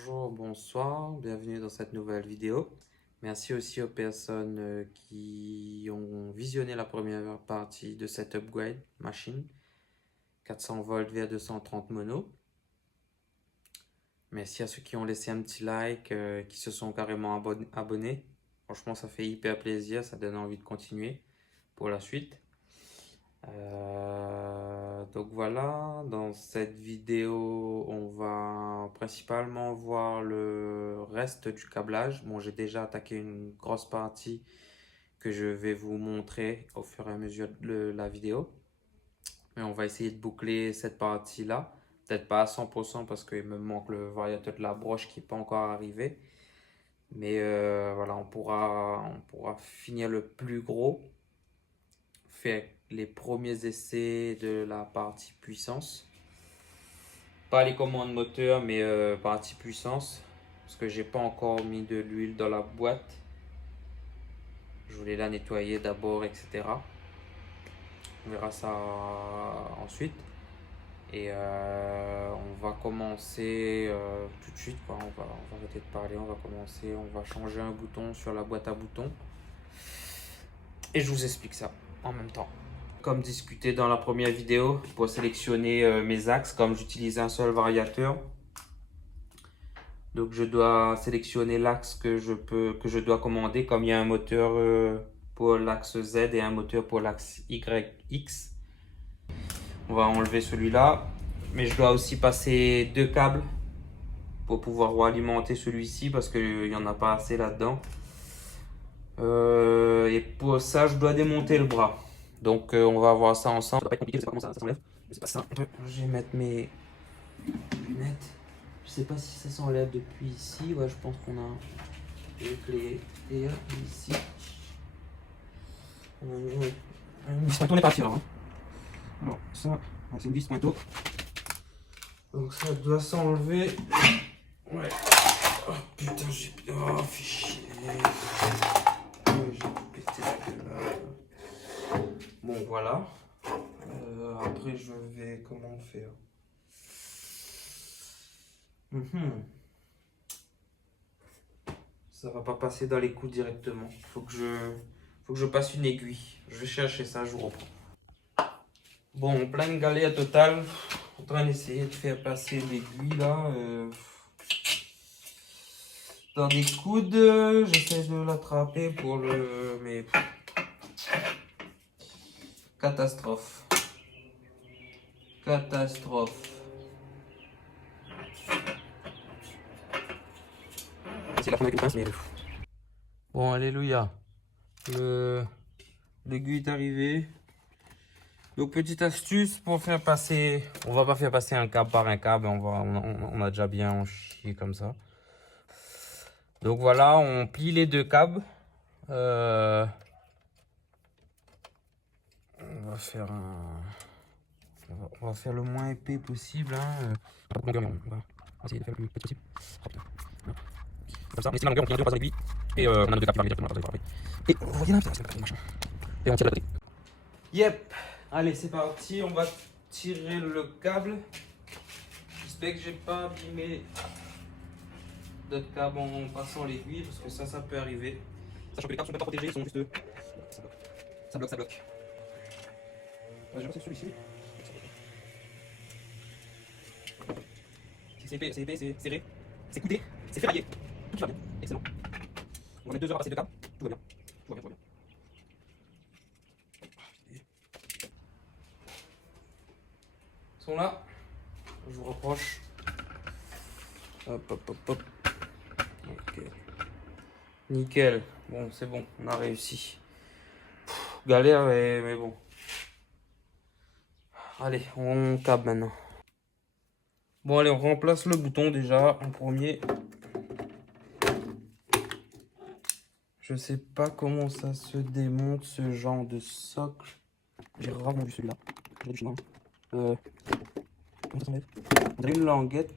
bonjour, bonsoir, bienvenue dans cette nouvelle vidéo. Merci aussi aux personnes qui ont visionné la première partie de cette upgrade machine 400 volts vers 230 mono. Merci à ceux qui ont laissé un petit like, qui se sont carrément abonnés. Franchement, ça fait hyper plaisir, ça donne envie de continuer pour la suite. Donc voilà, dans cette vidéo, on va principalement voir le reste du câblage. Bon, j'ai déjà attaqué une grosse partie que je vais vous montrer au fur et à mesure de la vidéo. Mais on va essayer de boucler cette partie-là. Peut-être pas à 100% parce qu'il me manque le variateur de la broche qui n'est pas encore arrivé. Mais voilà, on pourra finir le plus gros. Faire les premiers essais de la partie puissance. Pas les commandes moteur, mais partie puissance. Parce que j'ai pas encore mis de l'huile dans la boîte. Je voulais la nettoyer d'abord, etc. On verra ça ensuite. Et on va commencer tout de suite. Quoi. On va arrêter de parler, on va commencer. On va changer un bouton sur la boîte à boutons. Et je vous explique ça en même temps. Comme discuté dans la première vidéo, pour sélectionner mes axes, comme j'utilise un seul variateur, donc je dois sélectionner l'axe que je dois commander. Comme il y a un moteur pour l'axe Z et un moteur pour l'axe YX, on va enlever celui-là. Mais je dois aussi passer deux câbles pour pouvoir alimenter celui-ci parce qu'il n'y en a pas assez là-dedans. Et pour ça, je dois démonter le bras. Donc on va voir ça ensemble. Ça va pas être compliqué, je sais pas comment ça s'enlève. C'est pas simple. Je vais mettre mes lunettes. Je sais pas si ça s'enlève depuis ici. Ouais, je pense qu'on a les clés et ici. Une vis pointeau n'est pas tirant. Alors ça, c'est une vis pointeau. Donc ça doit s'enlever. Ouais. Oh putain, j'ai... Oh, fichier. J'ai pété la gueule. Bon, voilà. Après, je vais... Comment faire? Ça va pas passer dans les coups directement. Faut que je passe une aiguille. Je vais chercher ça, je vous reprends. Bon, pleine galère totale. En train d'essayer de faire passer l'aiguille là. Dans des coudes. J'essaie de l'attraper pour le... Mais... Catastrophe. Catastrophe. C'est la fin avec une pince, mais... Bon, alléluia. L'aiguille est arrivée. Donc, petite astuce pour faire passer... On va pas faire passer un câble par un câble. On a déjà bien chié comme ça. Donc, voilà, on plie les deux câbles. On va faire on va faire le moins épais possible. Hein. On va essayer de faire le plus épais possible. Oh, putain. Comme ça, on estime la longueur, on tient deux phrases avec lui. Et on a nos deux câbles qui vont arriver directement. Et on voit là, c'est pas machin. Et on tire de l'autre côté. Yep. Allez, c'est parti. On va tirer le câble. J'espère que j'ai pas abîmé d'autres câbles en passant l'aiguille, parce que ça peut arriver. Sachant que les câbles sont pas protégés, ils sont juste... Ça bloque. Je vais celui-ci. C'est épais, c'est serré, c'est coudé, c'est ferraillé. Tout qui va bien. Excellent. On va mettre 2 heures à passer deux câbles. Tout va bien. Ils sont là. Je vous rapproche. Hop. Ok. Nickel. Bon, c'est bon. On a réussi. Galère, mais bon. Allez, on câble maintenant. Bon, allez, on remplace le bouton déjà en premier. Je sais pas comment ça se démonte ce genre de socle. J'ai rarement vu celui-là. J'ai du chemin. Comment ça s'enlève? On dirait une languette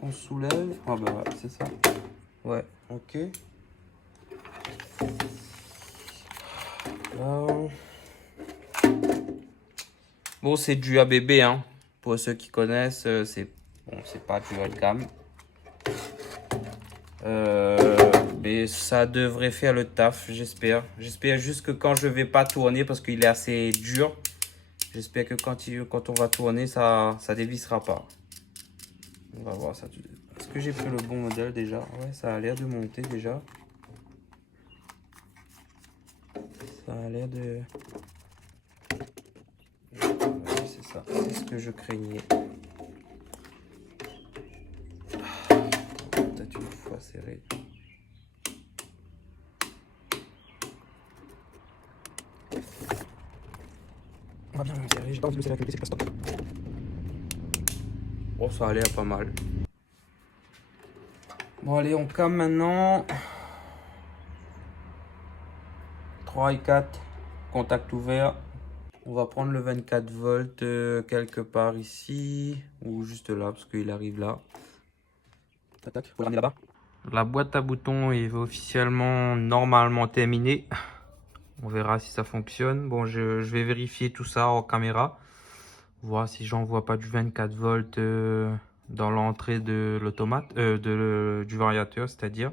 qu'on soulève. Ah bah ouais, c'est ça. Ouais, ok. Là. Bon, c'est du ABB, hein. Pour ceux qui connaissent, c'est bon, c'est pas du haut de gamme. Mais ça devrait faire le taf, j'espère. J'espère juste que quand je vais pas tourner, parce qu'il est assez dur, j'espère que quand on va tourner, ça dévissera pas. On va voir ça. Est-ce que j'ai pris le bon modèle déjà? Ouais, ça a l'air de monter déjà. Ça a l'air de... Ouais, c'est ça, c'est ce que je craignais. Peut-être une fois serré. On va bien le serrer, j'ai pas envie de le serrer avec le PC, c'est pas stop. Oh, ça a l'air pas mal. Bon, allez, on came maintenant. 3 et 4, contact ouvert. On va prendre le 24 volts quelque part ici, ou juste là, parce qu'il arrive là. Tac, faut le ramener là-bas. La boîte à boutons est officiellement normalement terminée. On verra si ça fonctionne. Bon, je vais vérifier tout ça en caméra. Voir si j'envoie pas du 24 volts dans l'entrée de l'automate, du variateur, c'est-à-dire.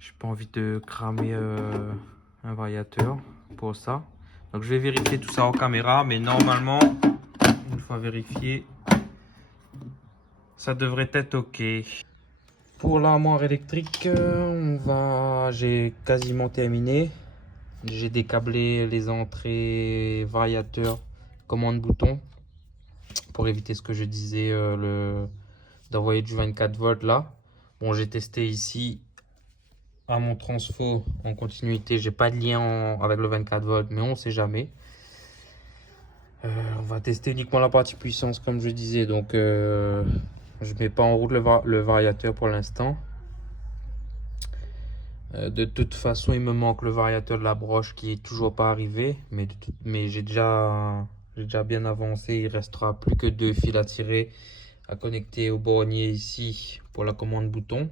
J'ai pas envie de cramer un variateur pour ça. Donc je vais vérifier tout ça en caméra, mais normalement, une fois vérifié, ça devrait être ok. Pour l'armoire électrique, j'ai quasiment terminé. J'ai décablé les entrées variateur, commande bouton, pour éviter ce que je disais, d'envoyer du 24 volts là. Bon, j'ai testé ici à mon transfo en continuité. J'ai pas de lien avec le 24 volts, mais on sait jamais. On va tester uniquement la partie puissance comme je disais. Donc je mets pas en route le variateur pour l'instant. De toute façon, il me manque le variateur de la broche qui est toujours pas arrivé, mais j'ai déjà bien avancé. Il restera plus que 2 fils à tirer à connecter au bornier ici pour la commande bouton.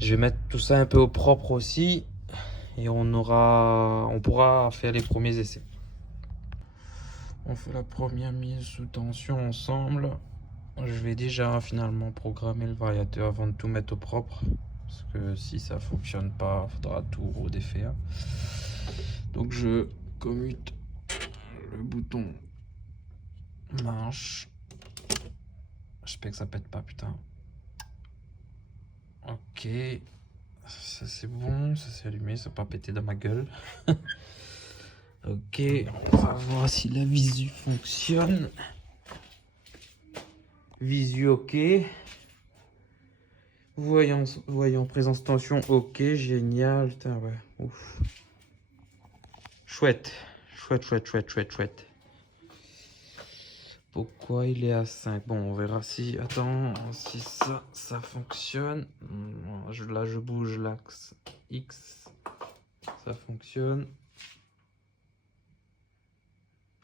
Je vais mettre tout ça un peu au propre aussi et on pourra faire les premiers essais. On fait la première mise sous tension ensemble. Je vais déjà finalement programmer le variateur avant de tout mettre au propre. Parce que si ça fonctionne pas, il faudra tout redéfaire. Donc je commute le bouton marche. J'espère que ça pète pas, putain. Ok. Ça c'est bon, ça c'est allumé, ça n'a pas pété dans ma gueule. Ok, on va voir si la visu fonctionne. Visu ok. Voyons présence tension ok, génial. Putain, ouais, ouf. Chouette, chouette. Pourquoi il est à 5? Bon, on verra si... Attends, si ça fonctionne. Là, je bouge l'axe X. Ça fonctionne.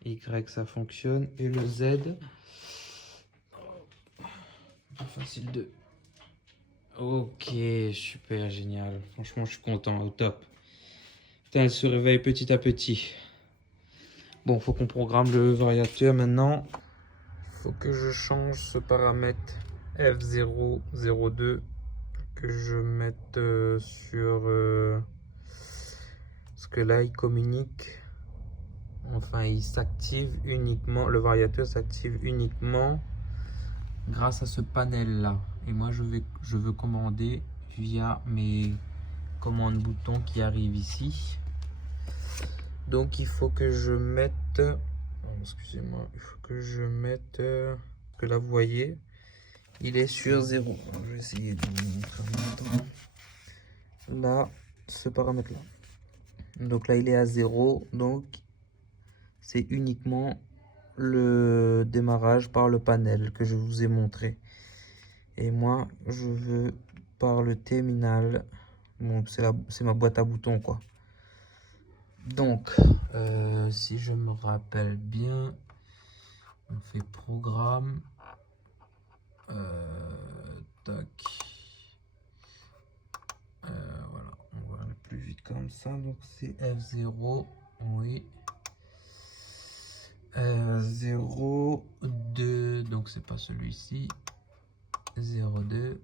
Y, ça fonctionne. Et le Z... Pas facile de... Ok, super, génial. Franchement, je suis content, au top. Putain, elle se réveille petit à petit. Bon, faut qu'on programme le variateur maintenant. Faut que je change ce paramètre F002 que je mette sur parce que là il communique, enfin il s'active uniquement, le variateur s'active uniquement grâce à ce panel là, et moi je veux commander via mes commandes boutons qui arrivent ici. Donc il faut que je mette, excusez-moi, il faut que je mette que là vous voyez il est sur 0. Alors, je vais essayer de vous montrer en même temps. Là, ce paramètre là. Donc là, il est à 0. Donc, c'est uniquement le démarrage par le panel que je vous ai montré. Et moi, je veux par le terminal. Bon, c'est ma boîte à boutons, quoi. Donc, si je me rappelle bien, on fait programme. Tac. Voilà, on va aller plus vite comme ça. Donc c'est F0, oui. 0, 2, donc c'est pas celui-ci. 02.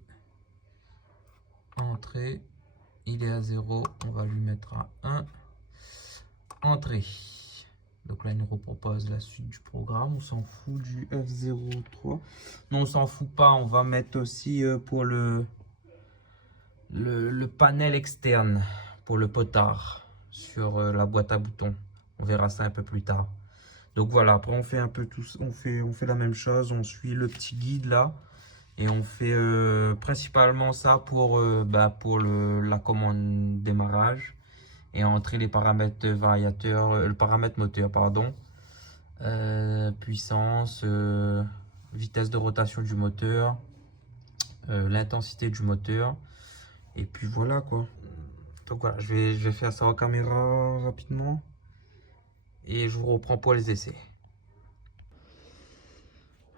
entrée. Il est à 0, on va lui mettre à 1. Entrée. Donc là, il nous repropose la suite du programme. On s'en fout du F03. Non, on s'en fout pas. On va mettre aussi pour le panel externe, pour le potard, sur la boîte à boutons. On verra ça un peu plus tard. Donc voilà, après on fait un peu tout, on fait la même chose. On suit le petit guide là. Et on fait principalement ça pour, pour la commande démarrage. Et entrer les paramètres variateurs, le paramètre moteur, pardon. Puissance, vitesse de rotation du moteur, l'intensité du moteur. Et puis voilà quoi. Donc voilà, je vais faire ça en caméra rapidement. Et je vous reprends pour les essais.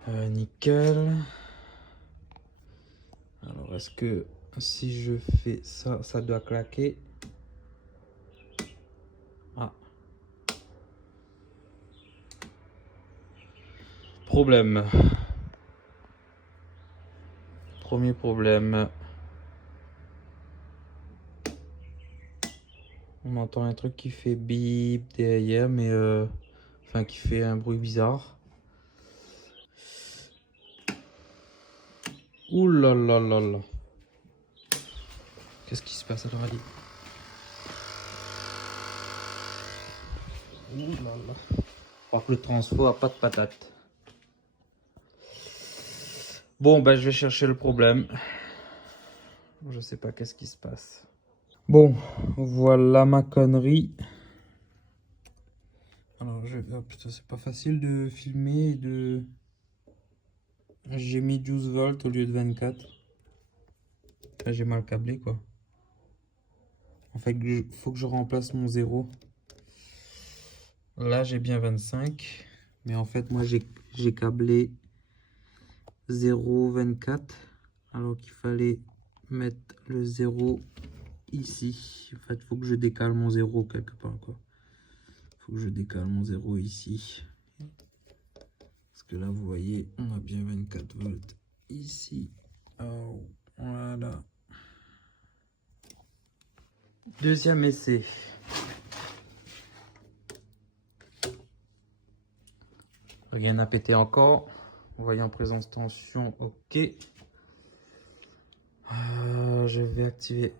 Nickel. Alors est-ce que si je fais ça, ça doit claquer? Ah. Problème. Premier problème. On entend un truc qui fait bip derrière, mais enfin qui fait un bruit bizarre. Ouh là là là là. Qu'est-ce qui se passe à l'oreille? Ouh là là. Je crois que le transfo a pas de patate. Bon, ben je vais chercher le problème. Je sais pas qu'est-ce qui se passe. Bon, voilà ma connerie. Alors, oh putain, c'est pas facile de filmer et de... J'ai mis 12 volts au lieu de 24. Là, j'ai mal câblé, quoi. En fait, il faut que je remplace mon 0. Là, j'ai bien 25. Mais en fait, moi, j'ai câblé 0,24. Alors qu'il fallait mettre le 0 ici. En fait, il faut que je décale mon 0 quelque part, quoi. Faut que je décale mon 0 ici. Parce que là, vous voyez, on a bien 24 volts ici. Oh, voilà. Deuxième essai. Rien n'a pété encore. Vous voyez en présence tension, ok. Je vais activer.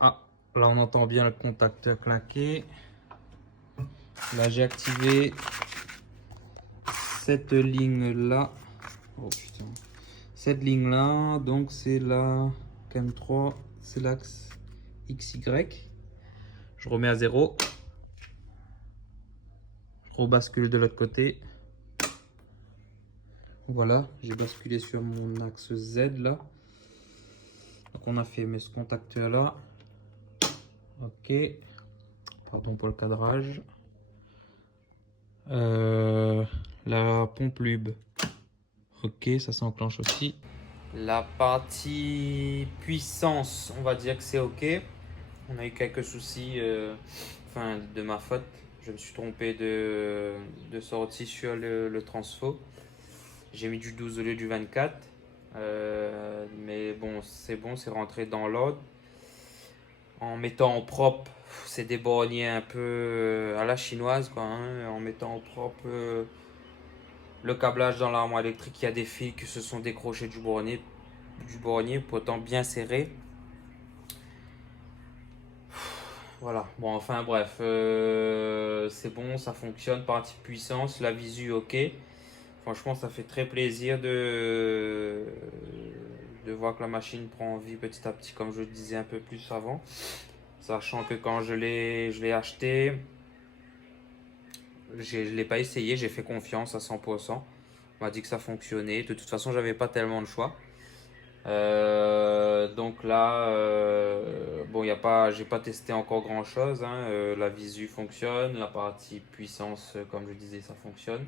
Ah, là on entend bien le contacteur claquer. Là j'ai activé cette ligne là. Oh putain. Cette ligne là, donc c'est la CAM3, c'est l'axe XY. Je remets à 0. Je rebascule de l'autre côté. Voilà, j'ai basculé sur mon axe Z là. Donc on a fait ce contacteur là. Ok. Pardon pour le cadrage. La pompe lube. Ok, ça s'enclenche aussi. La partie puissance, on va dire que c'est ok. On a eu quelques soucis, enfin de ma faute. Je me suis trompé de sortie sur le transfo. J'ai mis du 12 au lieu du 24. Mais bon, c'est rentré dans l'ordre. En mettant en propre, c'est déborgné un peu à la chinoise, quoi, hein, en mettant en propre le câblage dans l'armoire électrique. Il y a des fils qui se sont décrochés du bornier, pourtant bien serré. Voilà, bon, enfin bref, c'est bon, ça fonctionne. Partie puissance, la visu, ok. Franchement, ça fait très plaisir de voir que la machine prend vie petit à petit, comme je le disais un peu plus avant. Sachant que quand je l'ai acheté, je ne l'ai pas essayé, j'ai fait confiance à 100%. On m'a dit que ça fonctionnait. De toute façon, j'avais pas tellement de choix. Donc là, bon, j'ai pas testé encore grand chose, hein. La visu fonctionne, la partie puissance, comme je disais, ça fonctionne.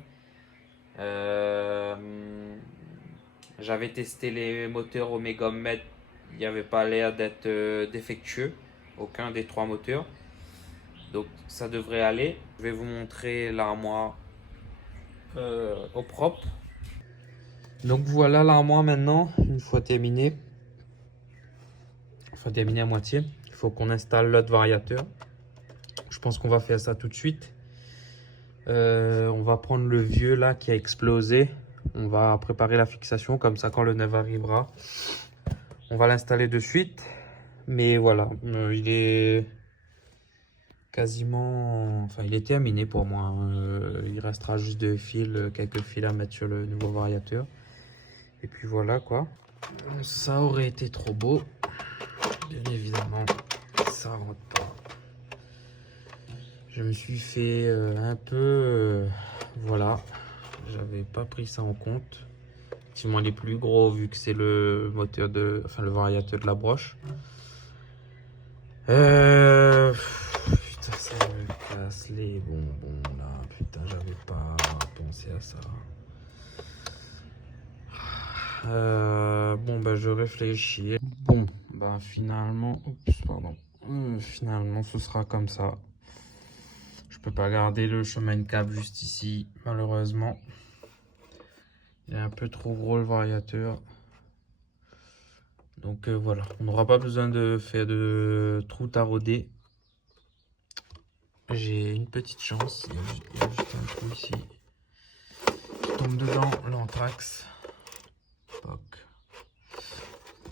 J'avais testé les moteurs Omega Med, il n'y avait pas l'air d'être défectueux, aucun des trois moteurs. Donc ça devrait aller. Je vais vous montrer l'armoire au propre. Donc voilà l'armoire maintenant, une fois terminée. enfin déaminé à moitié. Il faut qu'on installe l'autre variateur. Je pense qu'on va faire ça tout de suite. On va prendre le vieux là qui a explosé. On va préparer la fixation, comme ça quand le neuf arrivera, on va l'installer de suite. Mais voilà, il est quasiment, enfin il est terminé pour moi, hein. Il restera juste des fils, quelques fils à mettre sur le nouveau variateur. Et puis voilà quoi. Ça aurait été trop beau. Bien évidemment, ça rentre pas. Je me suis fait un peu, voilà, j'avais pas pris ça en compte. Effectivement, il est plus gros vu que c'est le moteur de, enfin le variateur de la broche. Putain, ça me casse les bonbons là. Putain, j'avais pas pensé à ça. Bon, bah je réfléchis. Bon, bah finalement, oups, pardon. Finalement, ce sera comme ça. Je peux pas garder le chemin de câble juste ici, malheureusement. Il est un peu trop gros le variateur. Donc voilà, on n'aura pas besoin de faire de trous taraudés. J'ai une petite chance, il y a juste un trou ici. Je tombe dedans, l'anthrax.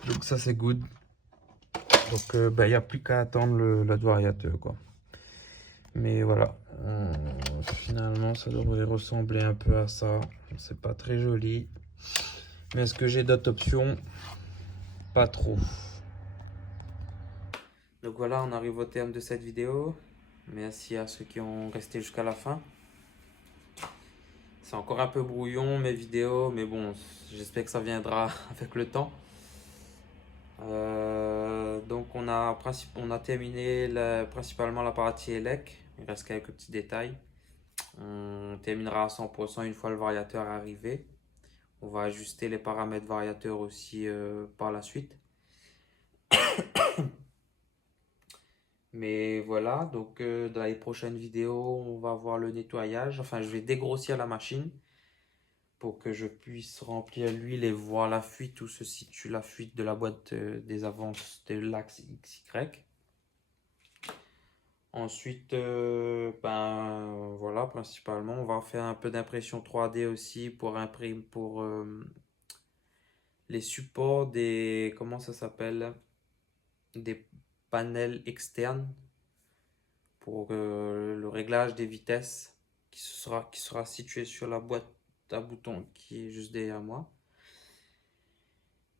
Donc ça c'est good. Donc bah, il n'y a plus qu'à attendre l'autre variateur quoi. Mais voilà, finalement ça devrait ressembler un peu à ça. C'est pas très joli. Mais est-ce que j'ai d'autres options? Pas trop. Donc voilà, on arrive au terme de cette vidéo. Merci à ceux qui ont resté jusqu'à la fin. C'est encore un peu brouillon mes vidéos, mais bon, j'espère que ça viendra avec le temps. Donc on a terminé principalement la partie élec. Il reste quelques petits détails. On terminera à 100% une fois le variateur arrivé. On va ajuster les paramètres variateur aussi par la suite. Mais voilà, donc dans les prochaines vidéos, on va voir le nettoyage. Enfin, je vais dégrossir la machine pour que je puisse remplir l'huile et voir la fuite, où se situe la fuite de la boîte des avances de l'axe XY. Ensuite, ben voilà, principalement, on va faire un peu d'impression 3D aussi pour imprimer pour les supports des, comment ça s'appelle, des panels externes pour le réglage des vitesses qui sera situé sur la boîte à boutons qui est juste derrière moi.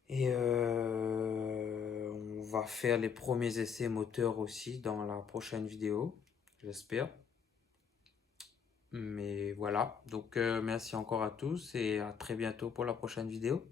Et on va faire les premiers essais moteurs aussi dans la prochaine vidéo, j'espère. Mais voilà, donc merci encore à tous et à très bientôt pour la prochaine vidéo.